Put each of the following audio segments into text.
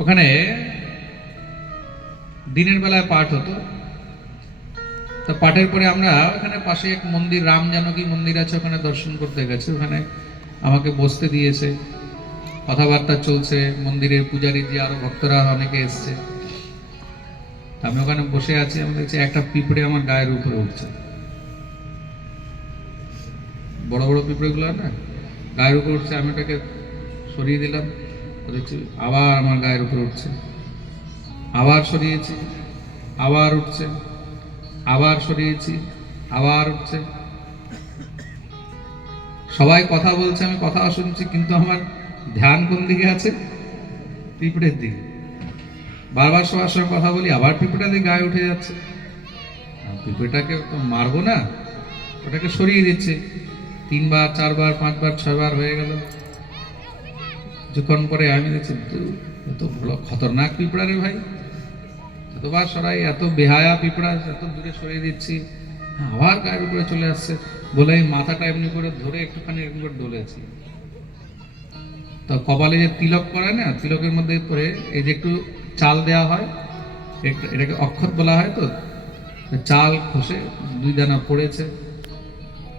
ওখানে দিনের বেলায় পাঠ হতো। তো পাঠের পরে আমরা ওখানে পাশে এক মন্দির, রাম জানকী মন্দির আছে, ওখানে দর্শন করতে গেছে। ওখানে আমাকে বসতে দিয়েছে, কথাবার্তা চলছে, মন্দিরের পূজারী যে আরও ভক্তরা অনেকে এসছে। আমি ওখানে বসে আছি, আমি দেখছি একটা পিঁপড়ে আমার গায়ের উপরে উঠছে। বড় বড় পিঁপড়েগুলো না, গায়ের উপরে উঠছে, আমি ওটাকে সরিয়ে দিলাম। দেখছি আবার আমার গায়ের উপরে উঠছে। আবার সরিয়েছি, আবার উঠছে, আবার সরিয়েছি, আবার উঠছে। সবাই কথা বলছে, আমি কথা শুনছি, কিন্তু আমার ধ্যান কোন দিকে আছে? পিঁপড়ের দিকে। বারবার সবার সঙ্গে কথা বলি, আবার পিঁপড়েটা দিয়ে গায়ে উঠে যাচ্ছে। পিঁপড়েটাকে তো মারবো না, ওটাকে সরিয়ে দিচ্ছে। তিনবার, চারবার, পাঁচবার, ছয়বার হয়ে গেল। কিছুক্ষণ পরে আমি দেখছি "ধুর, এ তো বড় খতরনাক পিঁপড়া রে ভাই। এতবার সরাই এত বেহায়া পিঁপড়া এত দূরে সরিয়ে দিচ্ছি। হ্যাঁ, আবার গায়ের উপরে চলে আসছে। বলে এই মাথাটা এমনি করে ধরে একটুখানি এরকম করে ডলেছি তো কপালে যে তিলক করায় না তিলকের মধ্যে পরে এই যে একটু চাল দেওয়া হয় এটাকে অক্ষত বলা হয় তো চাল খসে দুই দানা পড়েছে।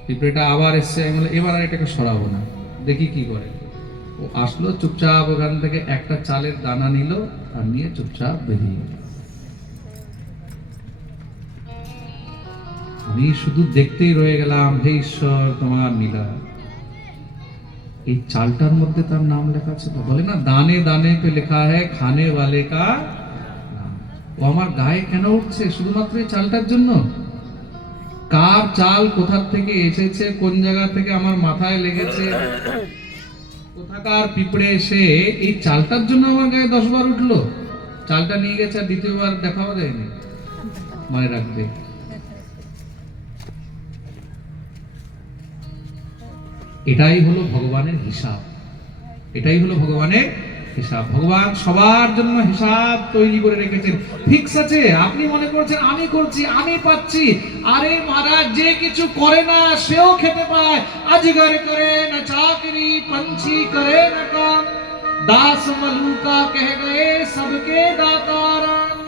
পিঁপড়েটা আবার এসছে আমি বলে এবার আর এটাকে সরাবো না দেখি কি করে। ও আসলো, চুপচাপ ওখান থেকে একটা চালের দানা নিল আর নিয়ে চুপচাপ বেরিয়ে গেল। আমি শুধু দেখতেই রয়ে গেলাম, হে ঈশ্বর, তোমার নীলা এই চালটার মধ্যে তার নাম লেখা ছিল? বলে না, দানে দানে পে লেখা হ্যায় খানে ওয়ালে কা। ও আমার গায়ে কেন উঠছে? শুধুমাত্র এই চালটার জন্য? কার চাল কোথার থেকে এসেছে? কোন জায়গা থেকে আমার মাথায় লেগেছে? কোথাকার পিঁপড়ে এসে এই চালটার জন্য আমার গায়ে দশ বার উঠল? চালটা নিয়ে গেছে দ্বিতীয়বার দেখাও যায়নি। মনে রাখবে। এটাই হলো ভগবানের হিসাব। এটাই হলো ভগবানের হিসাব। ভগবান সবার জন্য হিসাব তৈরি করে রেখেছেন। ফিক্স আছে? আপনি মনে করছেন, আমি করছি, আমি পাচ্ছি। আরে মহারাজ, যে কিছু করে না, সেও খেতে পায়। আজগর করে না, চাকরি पंछी করে না কাম। দাস মলুকা কহ গয়ে সবকে দাতারা।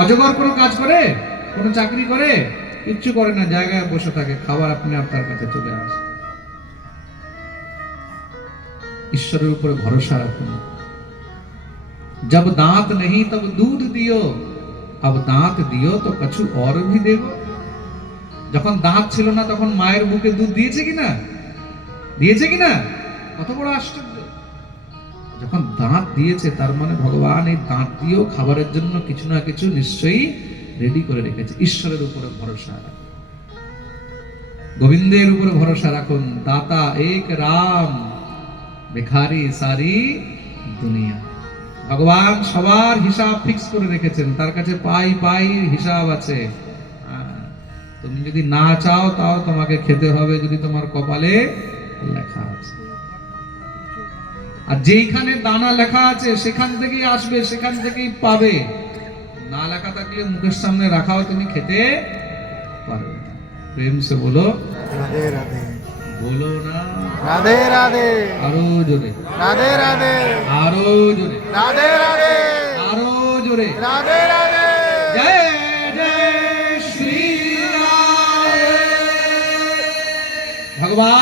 অজগর কোনো কাজ করে? কোনো চাকরি করে? কিচ্ছু করে না, জায়গায় বসে থাকে। খাবার আপনি আপনার কাছে চলে আসে। ঈশ্বরের উপরে ভরসা রাখুন। যাব দাঁত নেই তব দুধ দিও আব দাঁত দিও তো কিছু অর ভি দেব যখন দাঁত ছিল না তখন মায়ের বুকে দুধ দিয়েছে কিনা দিয়েছে কিনা কত বড় আশ্চর্য যখন দাঁত দিয়েছে তার মানে ভগবান এই দাঁত দিয়েও খাবারের জন্য কিছু না কিছু নিশ্চয়ই রেডি করে রেখেছে। ঈশ্বরের উপরে ভরসা রাখুন। গোবিন্দের উপরে ভরসা রাখুন। দাতা এক রাম। ভিখারি সারি দুনিয়া। ভগবান সবার হিসাব ফিক্স করে রেখেছেন, তার কাছে পাই পাই হিসাব আছে। তুমি যদি না চাও, তাও তোমাকে খেতে হবে যদি তোমার কপালে লেখা আছে। আর যেইখানে দানা লেখা আছে, সেখান থেকেই আসবে, সেখান থেকেই পাবে। না লেখা থাকলে মুখের সামনে রাখাও তুমি খেতে পারবে প্রেম সে বলো, রাধে রাধে। বলো না। রাধে রাধে। আরও জোরে। রাধে রাধে। আরও জোরে। রাধে রাধে। আরও জোরে। রাধে রাধে। জয় জয় শ্রী ভগবান